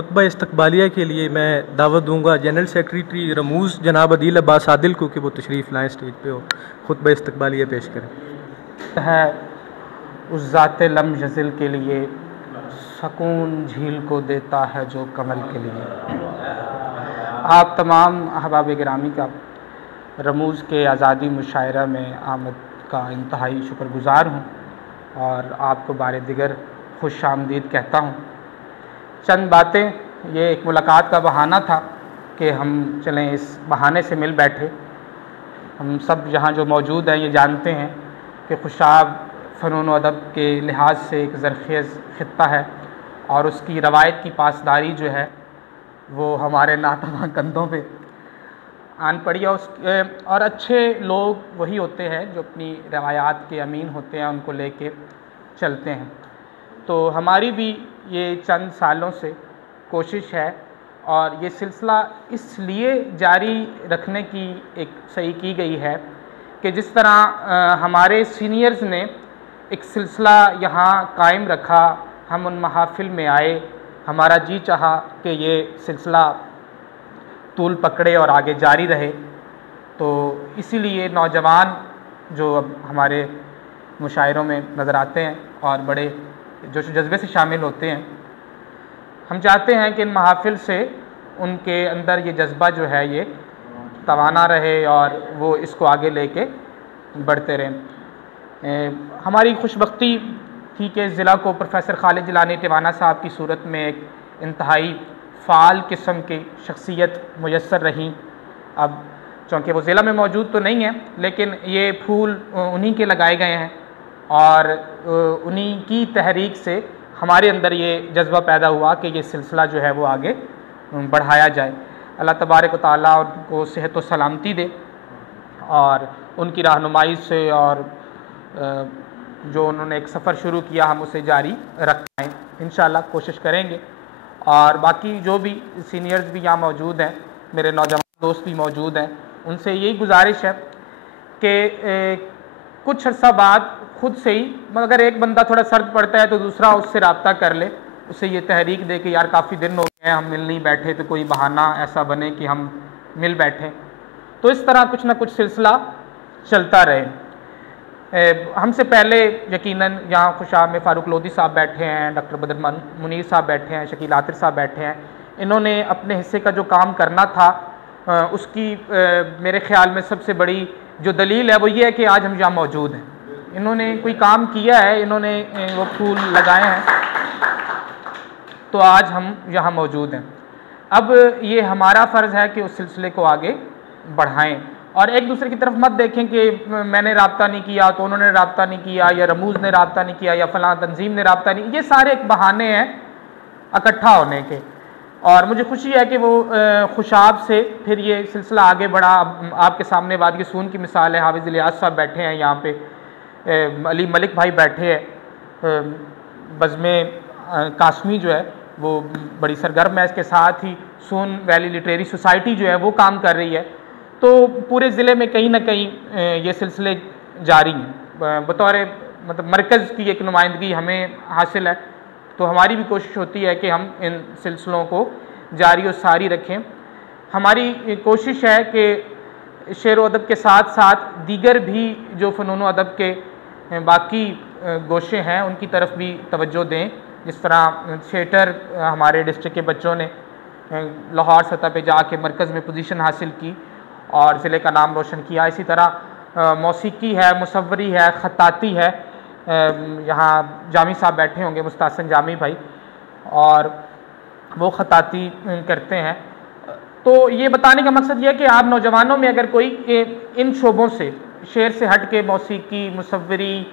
खुतबा इस्तकबालिया के लिए मैं दावत दूंगा जनरल सेक्रेटरी रमूज़ जनाब अदील अब्बास आदिल को कि वो तशरीफ़ लाएँ स्टेज पे और खुतबा इस्तकबालिया पेश करें। है उस ज़ाते लम यज़िल के लिए सकून झील को देता है जो कमल के लिए। आप तमाम अहबाब गिरामी का रमूज़ के आज़ादी मुशायरा में आमद का इंतहाई शुक्रगुज़ार हूँ और आपको बारे दिगर खुश आमदीद कहता हूँ। चंद बातें, ये एक मुलाकात का बहाना था कि हम चलें इस बहाने से मिल बैठे। हम सब यहाँ जो मौजूद हैं ये जानते हैं कि खुशाब फ़नून व अदब के लिहाज से एक ज़रख़ेज़ ख़ित्ता है और उसकी रवायत की पासदारी जो है वो हमारे नातवा कंधों पे आन पड़ी है। और अच्छे लोग वही होते हैं जो अपनी रवायात के अमीन होते हैं, उनको लेके चलते हैं। तो हमारी भी ये चंद सालों से कोशिश है और ये सिलसिला इसलिए जारी रखने की एक सही की गई है कि जिस तरह हमारे सीनियर्स ने एक सिलसिला यहाँ कायम रखा, हम उन महाफिल में आए, हमारा जी चाहा कि ये सिलसिला तूल पकड़े और आगे जारी रहे। तो इसीलिए नौजवान जो अब हमारे मुशायरों में नज़र आते हैं और बड़े जोश जज्बे से शामिल होते हैं, हम चाहते हैं कि इन महाफिल से उनके अंदर ये जज्बा जो है ये तवाना रहे और वो इसको आगे लेके बढ़ते रहें। हमारी खुशबख्ती थी कि ज़िला को प्रोफेसर खालिद जिलानी टिवाना साहब की सूरत में एक इंतहाई फ़ाल किस्म की शख्सियत मुयस्सर रही। अब चूँकि वो ज़िला में मौजूद तो नहीं है, लेकिन ये फूल उन्हीं के लगाए गए हैं और उन्हीं की तहरीक से हमारे अंदर ये जज्बा पैदा हुआ कि ये सिलसिला जो है वो आगे बढ़ाया जाए। अल्लाह तबारक व तआला उनको सेहत व सलामती दे और उनकी रहनुमाई से और जो उन्होंने एक सफ़र शुरू किया हम उसे जारी रखें, इंशाअल्लाह कोशिश करेंगे। और बाकी जो भी सीनियर्स भी यहाँ मौजूद हैं, मेरे नौजवान दोस्त भी मौजूद हैं, उनसे यही गुजारिश है कि कुछ अर्सा बाद खुद से ही, अगर एक बंदा थोड़ा सर्द पड़ता है तो दूसरा उससे रब्ता कर ले, उसे ये तहरीक दे कि यार काफ़ी दिन हो गए हैं हम मिल नहीं बैठे, तो कोई बहाना ऐसा बने कि हम मिल बैठें। तो इस तरह कुछ ना कुछ सिलसिला चलता रहे। हमसे पहले यकीनन यहाँ खुशाब में फ़ारूक लोधी साहब बैठे हैं, डॉक्टर बदर मुनीर साहब बैठे हैं, शकील आतिर साहब बैठे हैं। इन्होंने अपने हिस्से का जो काम करना था उसकी मेरे ख़्याल में सबसे बड़ी जो दलील है वो ये है कि आज हम यहाँ मौजूद हैं। इन्होंने कोई काम किया है, इन्होंने वो फूल लगाए हैं, तो आज हम यहाँ मौजूद हैं। अब ये हमारा फ़र्ज़ है कि उस सिलसिले को आगे बढ़ाएं और एक दूसरे की तरफ मत देखें कि मैंने राब्ता नहीं किया तो उन्होंने राब्ता नहीं किया या रमूज़ ने राब्ता नहीं किया या फ़लाँ तंजीम ने राब्ता नहीं। ये सारे एक बहाने हैं इकट्ठा होने के। और मुझे खुशी है कि वो खुशाब से फिर ये सिलसिला आगे बढ़ा। आपके सामने वादी सून की मिसाल है, हाफिज़ इलियास साहब बैठे हैं यहाँ पे, अली मलिक भाई बैठे हैं, बज़्मे कासमी जो है वो बड़ी सरगर्म है। इसके साथ ही सून वैली लिटरेरी सोसाइटी जो है वो काम कर रही है। तो पूरे ज़िले में कहीं ना कहीं ये सिलसिले जारी हैं। बतौर मतलब मरकज़ की एक नुमाइंदगी हमें हासिल है, तो हमारी भी कोशिश होती है कि हम इन सिलसिलों को जारी और सारी रखें। हमारी कोशिश है कि शेर व अदब के साथ साथ दीगर भी जो फ़नून व अदब के बाकी गोशे हैं उनकी तरफ भी तवज्जो दें। जिस तरह थिएटर हमारे डिस्ट्रिक्ट के बच्चों ने लाहौर सतह पे जाके मरकज़ में पोजीशन हासिल की और ज़िले का नाम रोशन किया। इसी तरह मौसीकी है, मुसव्वरी है, ख़त्ताती है। यहाँ जामी साहब बैठे होंगे, मुस्तासन जामी भाई, और वो ख़त्ताती करते हैं। तो ये बताने का मकसद ये है कि आप नौजवानों में अगर कोई इन शोबों से, शेर से हट के मौसीकी, मुसव्वरी,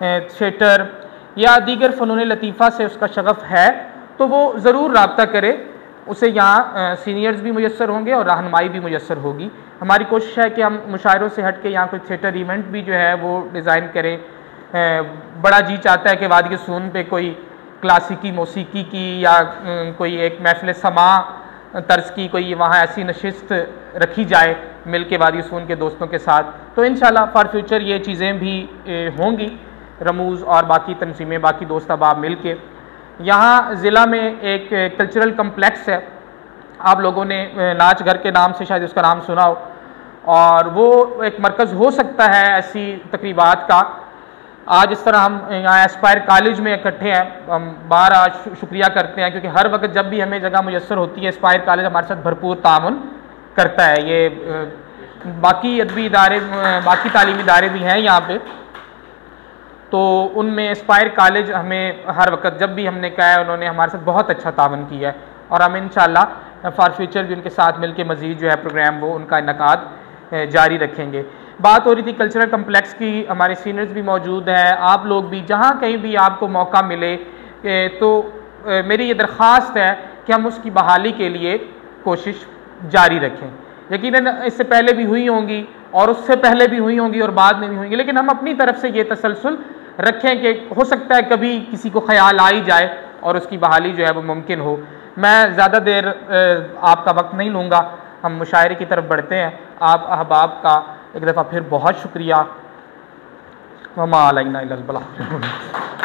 थिएटर या दीगर फ़नून लतीफ़ा से उसका शगफ़ है तो वो ज़रूर रब्ता करे। उसे यहाँ सीनियर्स भी मुयस्सर होंगे और रहनुमाई भी मुयस्सर होगी। हमारी कोशिश है कि हम मुशायरों से हट के यहाँ कोई थिएटर इवेंट भी जो है वो डिज़ाइन करें। बड़ा जी चाहता है कि वादी सून पे कोई क्लासिकी मौसीकी की या कोई एक महफ़िल समा तर्ज की कोई वहाँ ऐसी नशिस्त रखी जाए मिल के वादी सून के दोस्तों के साथ। तो इंशाल्लाह फॉर फ्यूचर ये चीज़ें भी होंगी। रमूज़ और बाकी तंजीमें, बाकी दोस्त अहबाब मिल के यहाँ ज़िला में एक कल्चरल कम्प्लेक्स है, आप लोगों ने नाच घर के नाम से शायद उसका नाम सुना हो, और वो एक मरकज़ हो सकता है ऐसी तकरीबात का। आज इस तरह हम यहाँ एस्पायर कॉलेज में इकट्ठे हैं, हम बार आज शुक्रिया करते हैं, क्योंकि हर वक्त जब भी हमें जगह मुयस्सर होती है एस्पायर कॉलेज हमारे साथ भरपूर तामुन करता है। ये बाकी अदबी इदारे, बाकी तालीमी इदारे भी हैं यहाँ पे, तो उनमें एस्पायर कॉलेज हमें हर वक्त जब भी हमने कहा है उन्होंने हमारे साथ बहुत अच्छा तावन किया है, और हम इंशाअल्लाह फॉर फ्यूचर भी उनके साथ मिलकर मज़ीद जो है प्रोग्राम वो उनका इनकाद जारी रखेंगे। बात हो रही थी कल्चरल कम्प्लेक्स की, हमारे सीनियर्स भी मौजूद हैं, आप लोग भी जहाँ कहीं भी आपको मौका मिले तो मेरी ये दरख्वास्त है कि हम उसकी बहाली के लिए कोशिश जारी रखें। यकीनन इससे पहले भी हुई होंगी और उससे पहले भी हुई होंगी और बाद में भी होंगी, लेकिन हम अपनी तरफ से ये तसलसल रखें कि हो सकता है कभी किसी को ख्याल आ ही जाए और उसकी बहाली जो है वो मुमकिन हो। मैं ज़्यादा देर आपका वक्त नहीं लूँगा, हम मुशायरे की तरफ बढ़ते हैं। आप अहबाब का एक दफ़ा फिर बहुत शुक्रिया। वमा अलैना इल्लल बलाग।